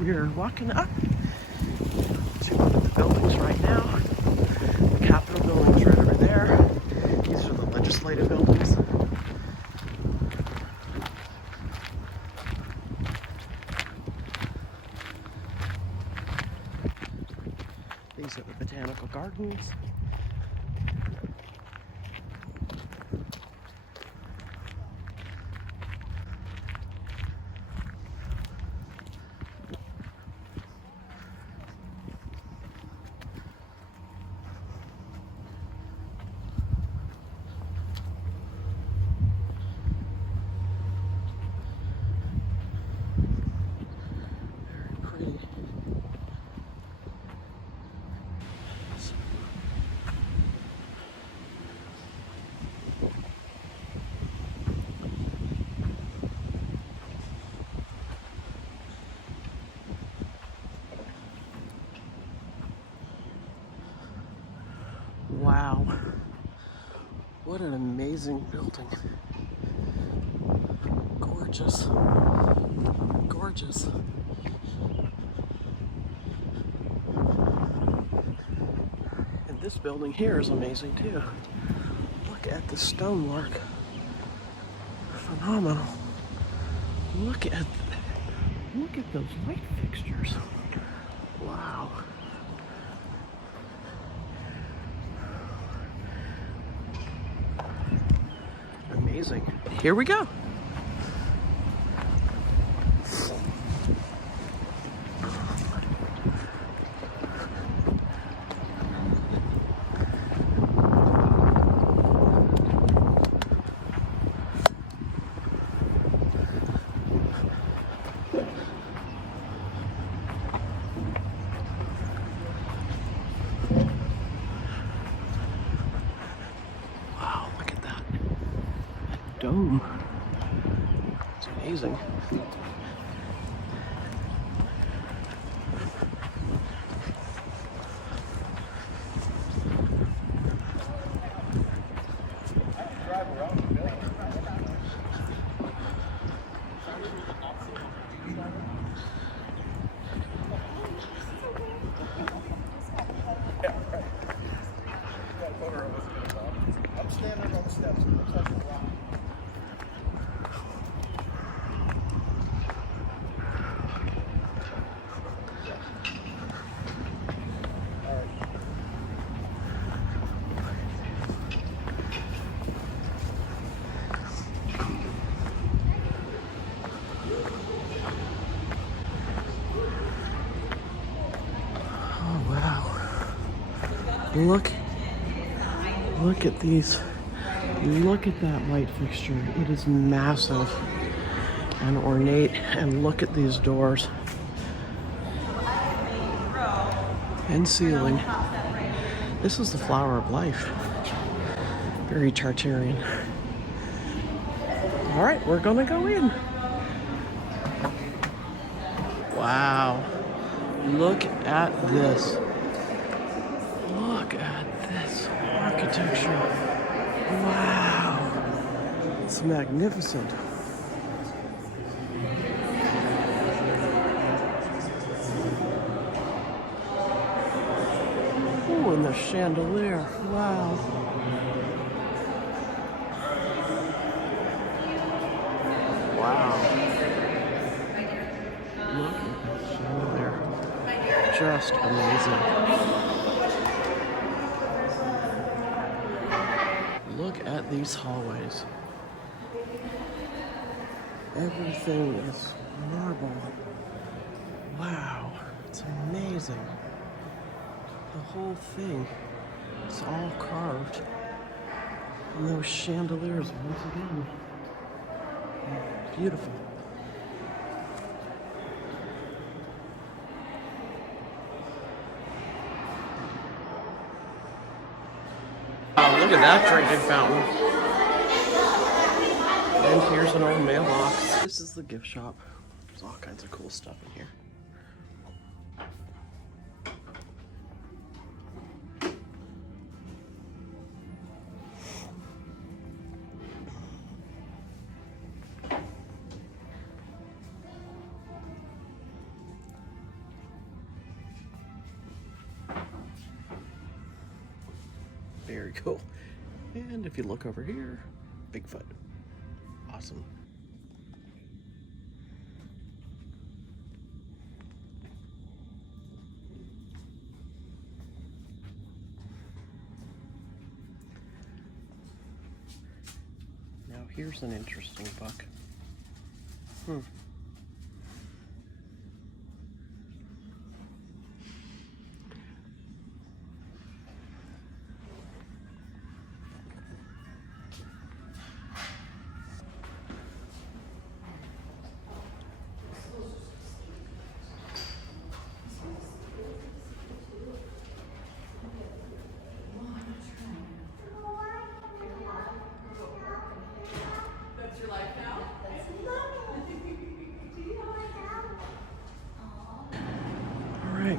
We're walking up to one of the buildings right now. The Capitol building is right over there. These are the legislative buildings. These are the botanical gardens. Wow, what an amazing building. Gorgeous, gorgeous. And this building here is amazing too. Look at the stonework. Phenomenal. Look at those light fixtures. Wow. Amazing. Here we go. Dome. It's amazing. I'm standing on the steps and I'm touching the rock. Look at these. Look at that light fixture. It is massive and ornate. And look at these doors and ceiling. This is the flower of life. Very Tartarian. All right, we're gonna go in. Wow. Look at this. Look at this architecture. Wow. It's magnificent. Oh, and the chandelier. Wow. Wow. Look at that chandelier. Just amazing. Look at these hallways. Everything is marble. Wow, it's amazing. The whole thing is all carved. And those chandeliers, once again, beautiful. Wow, look at that drinking fountain. And here's an old mailbox. This is the gift shop. There's all kinds of cool stuff in here. Very cool. And if you look over here, Bigfoot. Awesome. Now here's an interesting book.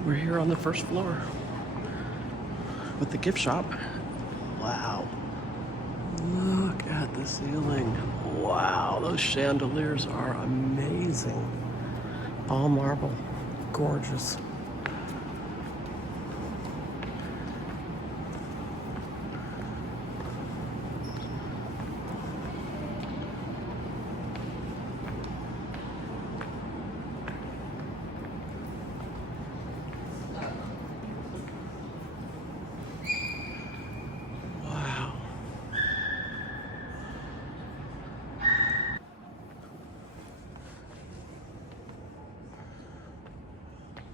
We're here on the first floor with the gift shop. Wow. Look at the ceiling. Wow, those chandeliers are amazing. All marble. Gorgeous.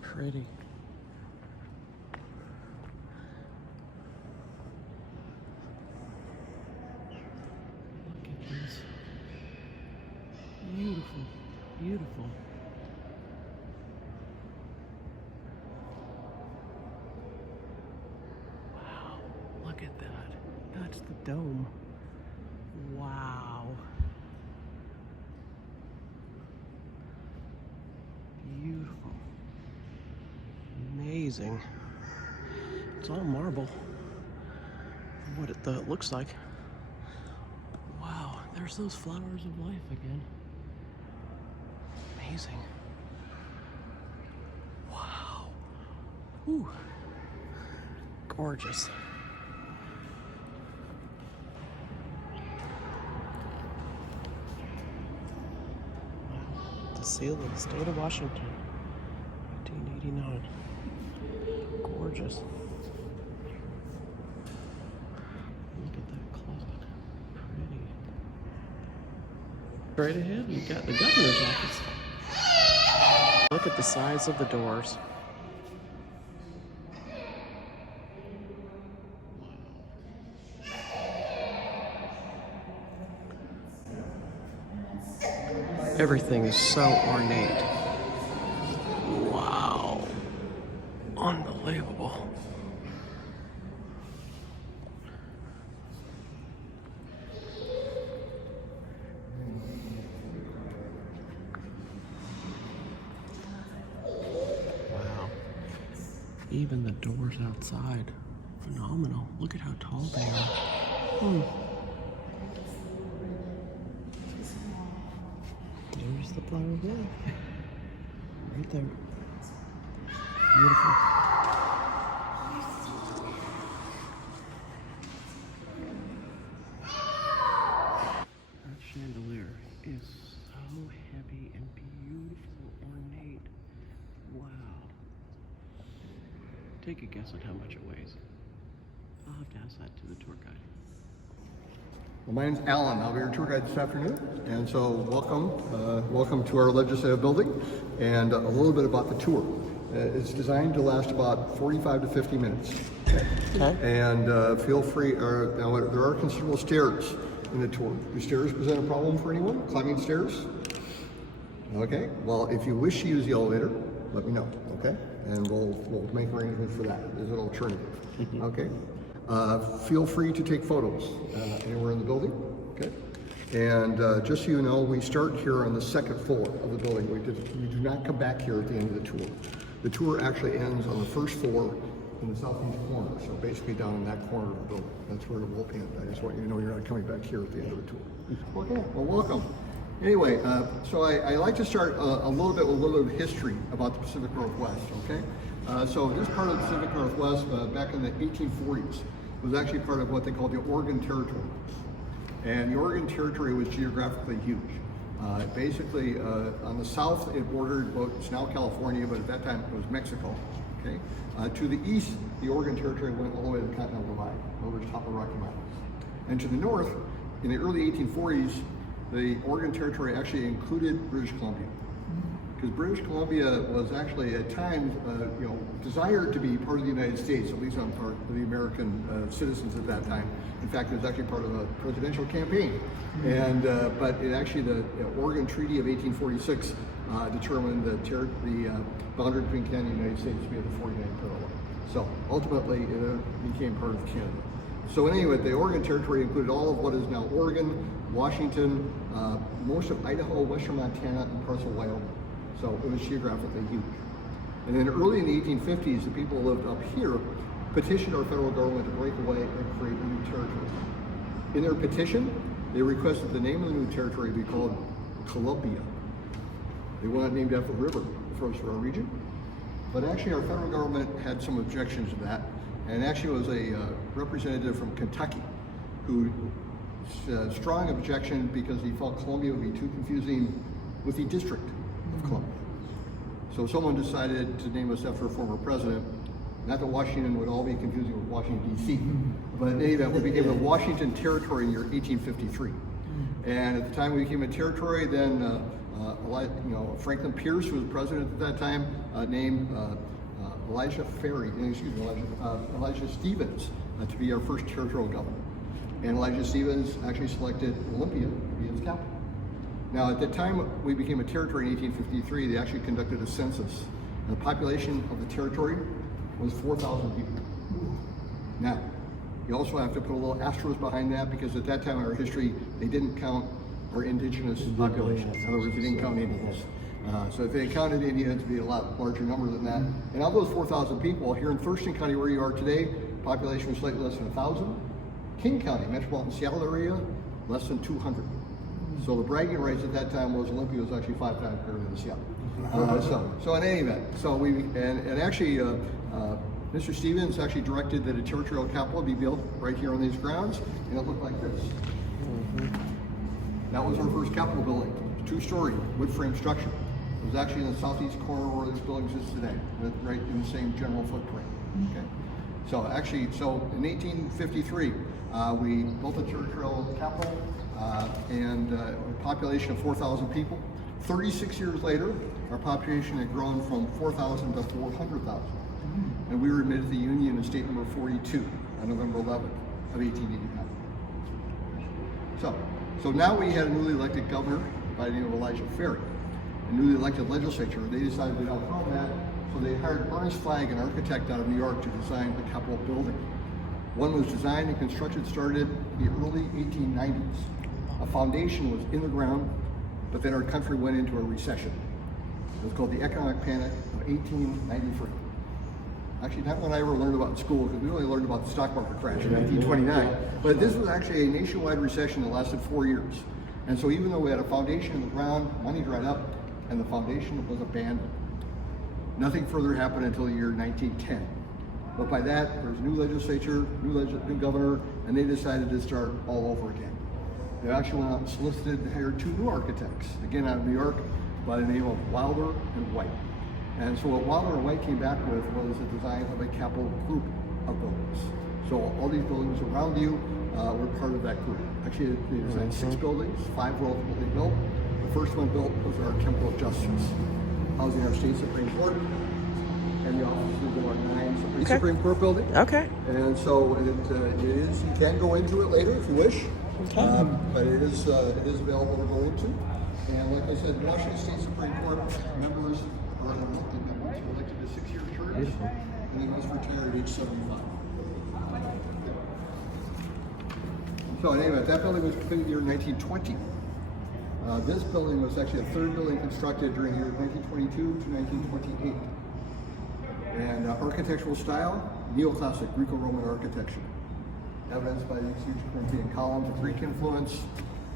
Pretty. Look at this. Beautiful, beautiful. Wow, look at that. That's the dome. Wow. Beautiful. Amazing. It's all marble. What it looks like. Wow, there's those flowers of life again. Amazing. Wow. Whew. Gorgeous. Wow. The seal of the state of Washington, 1889. Gorgeous. Look at that clock. Pretty. Right ahead, you got the governor's office. Look at the size of the doors. Everything is so ornate. Wow. Unbelievable. Wow. Even the doors outside. Phenomenal. Look at how tall they are. There's the flower of life. Right there. Beautiful. That chandelier is so heavy and beautiful, ornate. Wow. Take a guess at how much it weighs. I'll have to ask that to the tour guide. Well, my name's Alan. I'll be your tour guide this afternoon. And so welcome to our legislative building and a little bit about the tour. It's designed to last about 45 to 50 minutes. Okay. And feel free, now there are considerable stairs in the tour. Do stairs present a problem for anyone? Climbing stairs? Okay. Well, if you wish to use the elevator, let me know, okay? And we'll make arrangements for that as an alternative, okay? Feel free to take photos anywhere in the building, okay? And just so you know, we start here on the second floor of the building. We do not come back here at the end of the tour. The tour actually ends on the first floor in the southeast corner, so basically down in that corner of the building. That's where it will end. I just want you to know you're not coming back here at the end of the tour. Okay, well, welcome. Anyway, so I like to start a little bit with a little bit of history about the Pacific Northwest, okay? So this part of the Pacific Northwest, back in the 1840s, was actually part of what they called the Oregon Territory. And the Oregon Territory was geographically huge. Basically, on the south, it bordered what's now California, but at that time it was Mexico. Okay. To the east, the Oregon Territory went all the way to the Continental Divide, over the top of the Rocky Mountains. And to the north, in the early 1840s, the Oregon Territory actually included British Columbia. Because British Columbia was actually at times, desired to be part of the United States, at least on part of the American citizens at that time. In fact, it was actually part of a presidential campaign. And but it actually, the Oregon Treaty of 1846 determined the boundary between Canada and the United States to be at the 49th parallel. So ultimately, it became part of Canada. So anyway, the Oregon Territory included all of what is now Oregon, Washington, most of Idaho, western Montana, and parts of Wyoming. So it was geographically huge. And then early in the 1850s, the people who lived up here petitioned our federal government to break away and create a new territory. In their petition, they requested the name of the new territory be called Columbia. They wanted it named after a river that flows through our region. But actually our federal government had some objections to that. And actually it was a representative from Kentucky who strong objection because he felt Columbia would be too confusing with the District of Columbia. So someone decided to name us after a former president. Not that Washington would all be confusing with Washington, D.C., but in any event, we became the Washington Territory in the year 1853. And at the time we became a territory, then Franklin Pierce, who was president at that time, named Elijah Stevens to be our first territorial governor. And Elijah Stevens actually selected Olympia to be its capital. Now, at the time we became a territory in 1853, they actually conducted a census. And the population of the territory was 4,000 people. Now, you also have to put a little asterisk behind that because at that time in our history, they didn't count our indigenous population. In other words, they didn't count Indians. So if they counted Indians, it'd be a lot larger number than that. And of those 4,000 people, here in Thurston County, where you are today, population was slightly less than 1,000. King County, metropolitan Seattle area, less than 200. So the bragging rights at that time was Olympia was actually 5 times bigger than Seattle. So in any event, so actually Mr. Stevens actually directed that a territorial capital be built right here on these grounds, and it looked like this. That was our first Capitol building, 2-story wood frame structure. It was actually in the southeast corner where this building sits today, right in the same general footprint. Okay. So in 1853, we built a territorial capital and a population of 4,000 people. 36 years later, our population had grown from 4,000 to 400,000. And we were admitted to the Union in state number 42 on November 11th of 1889. So now we had a newly elected governor by the name of Elijah Ferry, a newly elected legislature. They decided to outcome that, so they hired Ernest Flagg, an architect out of New York, to design the Capitol building. One was designed and construction started in the early 1890s. A foundation was in the ground, but then our country went into a recession. It was called the economic panic of 1893. Actually, not one I ever learned about in school, because we only learned about the stock market crash in 1929. But this was actually a nationwide recession that lasted 4 years. And so even though we had a foundation in the ground, money dried up, and the foundation was abandoned. Nothing further happened until the year 1910. But by that, there was a new legislature, new governor, and they decided to start all over again. They actually went out and solicited and hired 2 new architects, again out of New York, by the name of Wilder and White. And so what Wilder and White came back with was a design of a capital group of buildings. So all these buildings around you were part of that group. Actually, they designed 6 buildings, 5 were ultimately built. The first one built was our Temple of Justice, housing our state Supreme Court, and the offices of our 9 Supreme Court building. Okay. And so it is, you can go into it later if you wish, but it is available to go into. And like I said, Washington State Supreme Court members are elected members, elected to 6-year terms, and they must retire at age 75. So anyway, that building was completed in the year 1920. This building was actually a 3rd building constructed during the year 1922 to 1928. And architectural style, neoclassic Greco-Roman architecture. Evidenced by these huge Corinthian columns of Greek influence,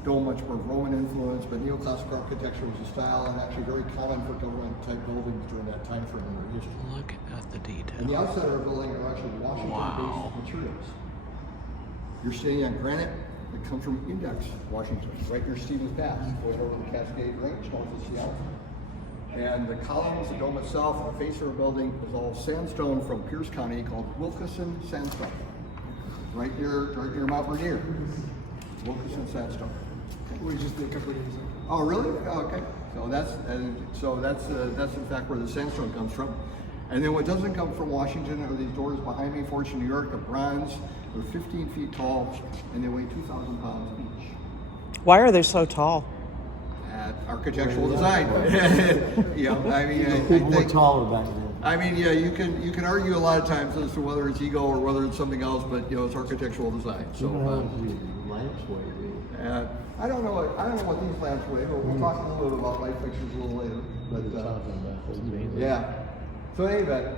dome much more Roman influence, but neoclassic architecture was a style and actually very common for government-type buildings during that time frame in our history. Look at the detail. And the outside of our building are actually Washington-based materials. You're standing on granite that comes from Index, Washington, right near Stevens Pass, going over the Cascade Range, north of Seattle. And the columns, the dome itself, the face of the building is all sandstone from Pierce County called Wilkeson Sandstone. Right near Mount Rainier. Wilkeson Sandstone. We just did a couple of days ago. Oh, really? Oh, okay. So that's in fact where the sandstone comes from. And then what doesn't come from Washington are these doors behind me, Fortune, New York, the bronze. They're 15 feet tall and they weigh 2,000 pounds each. Why are they so tall? Architectural design. You know, I mean, I People were think, taller back then. I mean, yeah, you can argue a lot of times as to whether it's ego or whether it's something else, but you know, it's architectural design. So Lamps weigh. I don't know what these lamps weigh, but we'll talk a little bit about light fixtures a little later. But yeah. So anyway,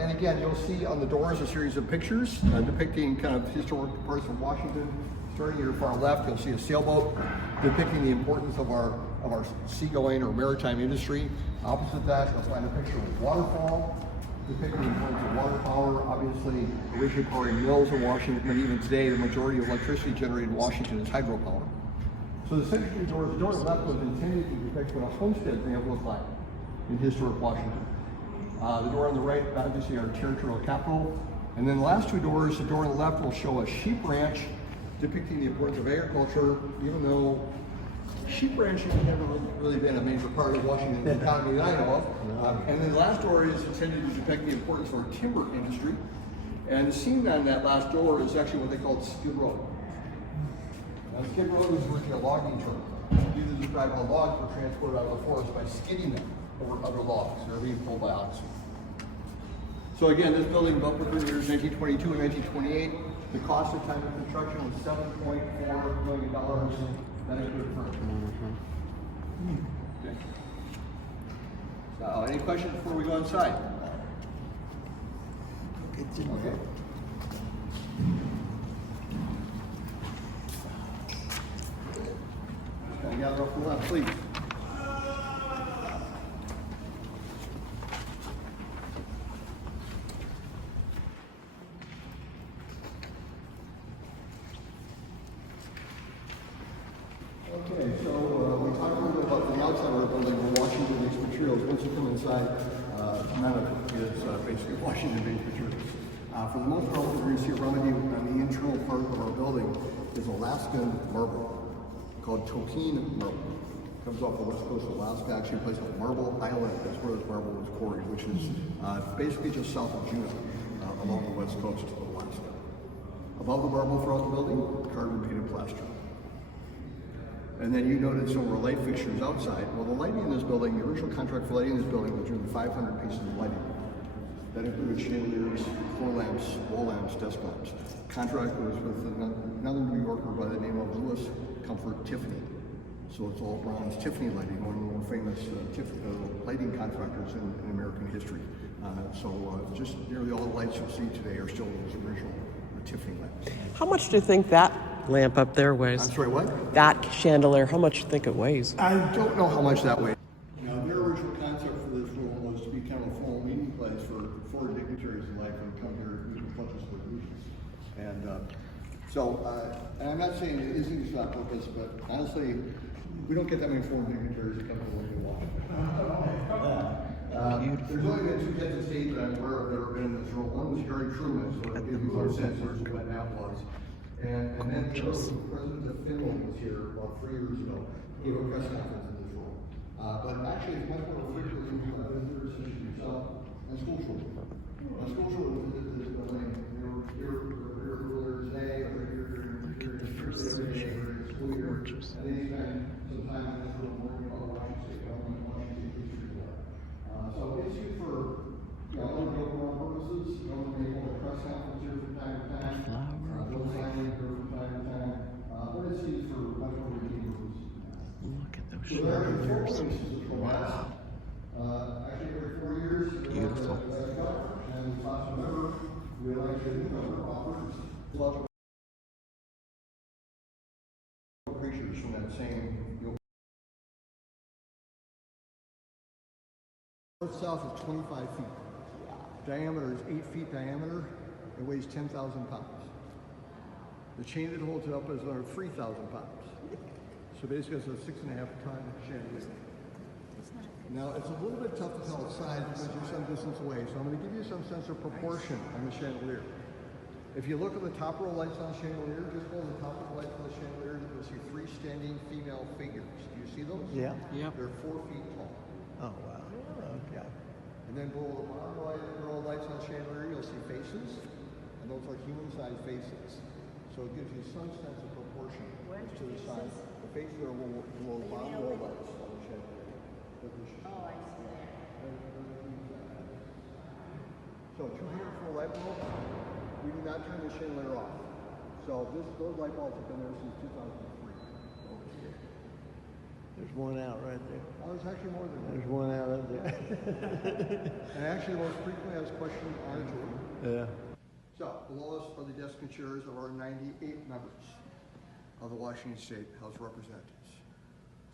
and again, you'll see on the doors a series of pictures depicting kind of historic parts of Washington. Starting at your far left, you'll see a sailboat depicting the importance of our seagoing or maritime industry. Opposite that, you'll find a picture of a waterfall depicting the importance of water power. Obviously, originally powering mills in Washington, but even today, the majority of electricity generated in Washington is hydropower. So the century door, the door on the left was intended to depict what a homestead may have looked like in historic Washington. The door on the right, obviously our territorial capital. And then the last two doors, the door on the left will show a sheep ranch depicting the importance of agriculture, even though sheep ranching has never really been a major part of Washington's economy that I know of. And then the last door is intended to depict the importance of our timber industry. And the scene on that last door is actually what they called Skid Row. Now, Skid Row is originally a logging term. Used to describe how logs were transported out of the forest by skidding them over other logs. They're being pulled by oxen. So again, this building was built between the years 1922 and 1928. The cost of time of construction was $7.4 million. That is good for Okay. So, any questions before we go inside? Okay. Can I gather up the left, please? Okay, so we talked a little bit about the outside of the building, where Washington based materials. Once you come inside, none of it is basically Washington based materials. For the most part, what we're going to see around you on the internal part of our building is Alaskan marble called Tokine marble. It comes off the west coast of Alaska, actually a place called Marble Island. That's where this marble was quarried, which is basically just south of Juneau, along the west coast of Alaska. Above the marble throughout the building, carbon painted plaster. And then you noted some of our light fixtures outside. Well, the lighting in this building, the original contract for lighting in this building was nearly 500 pieces of lighting. That included chandeliers, floor lamps, wall lamps, desk lamps. Contract was with another New Yorker by the name of Louis Comfort Tiffany. So it's all bronze Tiffany lighting, one of the more famous lighting contractors in American history. Just nearly all the lights you'll see today are still those original Tiffany lamps. How much do you think that lamp up there weighs? I'm sorry, what? That chandelier, how much do you think it weighs? I don't know how much that weighs. Now, their original concept for this room was to be kind of a formal meeting place for dignitaries in life who come here and touch us with allegiance. And and I'm not saying it isn't used for that purpose, but honestly, we don't get that many foreign dignitaries that come to work in Washington. There's only been two heads of state that I'm aware of that have been in this room. One was Harry Truman, so it gives you more sense as to what that was. And then the President of Finland was here about 3 years ago. He gave a press conference in this room. But actually, it's much more frequent visitors such as yourself and school children. School children visited this building. They were here earlier today, or here school year. And they spend some time in this room learning about Washington State government, Washington history. So it's used for other government purposes. Government may hold a press conference here from time to time. Those signing here from time to time. But it's used for much more routine purposes. Look at those So there are chandeliers. wow. Actually, every 4 years, Beautiful. And last November, we elected a number of offers. Preachers from that same. North south is 25 feet. Diameter is 8 feet diameter. It weighs 10,000 pounds. The chain that holds it up is around 3,000 pounds. So basically it's a 6.5-ton chandelier. Now it's a little bit tough to tell its size because you're some distance away, so I'm going to give you some sense of proportion on the chandelier. If you look at the top row of lights on the chandelier, just below the top of the lights on the chandelier, you'll see 3 standing female figures. Do you see those? Yeah. Yep. They're 4 feet tall. Oh, wow. Okay. And then below the bottom row of lights on the chandelier, you'll see faces, and those are human-sized faces. So it gives you some sense of proportion as to the size. The faces are below the bottom row of lights on the chandelier. Oh, I see. So 204 light bulbs, we do not turn the chandelier off. So those light bulbs have been there since 2003. There's one out right there. Oh, there's actually more than that. There's one out right there. And actually, the most frequently asked question on the tour. Yeah. So below us are the desks and chairs of our 98 members of the Washington State House of Representatives.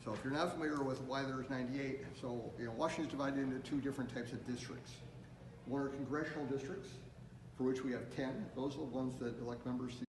So if you're not familiar with why there's 98, so Washington's divided into 2 different types of districts. One are congressional districts, for which we have 10. Those are the ones that elect members to